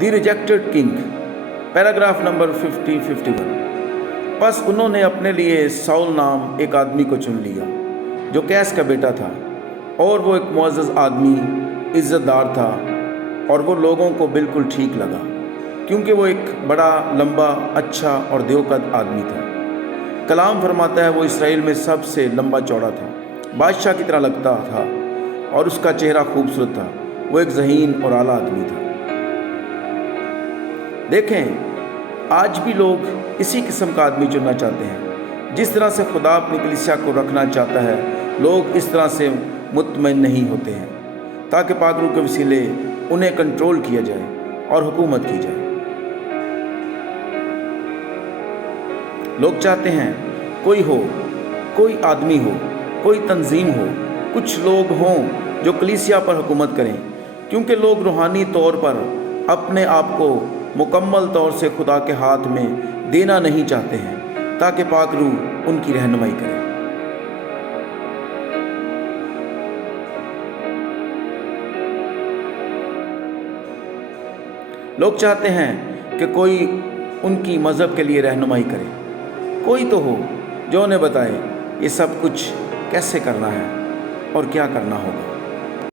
دی rejected king, paragraph number 51۔ بس انہوں نے اپنے لیے ساؤل نام ایک آدمی کو چن لیا جو قیس کا بیٹا تھا، اور وہ ایک معزز آدمی، عزت دار تھا، اور وہ لوگوں کو بالکل ٹھیک لگا کیونکہ وہ ایک بڑا لمبا، اچھا اور دیوقد آدمی تھا۔ کلام فرماتا ہے وہ اسرائیل میں سب سے لمبا چوڑا تھا، بادشاہ کی طرح لگتا تھا، اور اس کا چہرہ خوبصورت تھا۔ وہ ایک ذہین اور اعلیٰ آدمی تھا۔ دیکھیں، آج بھی لوگ اسی قسم کا آدمی چننا چاہتے ہیں۔ جس طرح سے خدا اپنی کلیسیا کو رکھنا چاہتا ہے، لوگ اس طرح سے مطمئن نہیں ہوتے ہیں تاکہ پاک روح کے وسیلے انہیں کنٹرول کیا جائے اور حکومت کی جائے۔ لوگ چاہتے ہیں کوئی ہو، کوئی آدمی ہو، کوئی تنظیم ہو، کچھ لوگ ہوں جو کلیسیا پر حکومت کریں، کیونکہ لوگ روحانی طور پر اپنے آپ کو مکمل طور سے خدا کے ہاتھ میں دینا نہیں چاہتے ہیں تاکہ پاک روح ان کی رہنمائی کرے۔ لوگ چاہتے ہیں کہ کوئی ان کی مذہب کے لیے رہنمائی کرے، کوئی تو ہو جو انہیں بتائے یہ سب کچھ کیسے کرنا ہے اور کیا کرنا ہوگا۔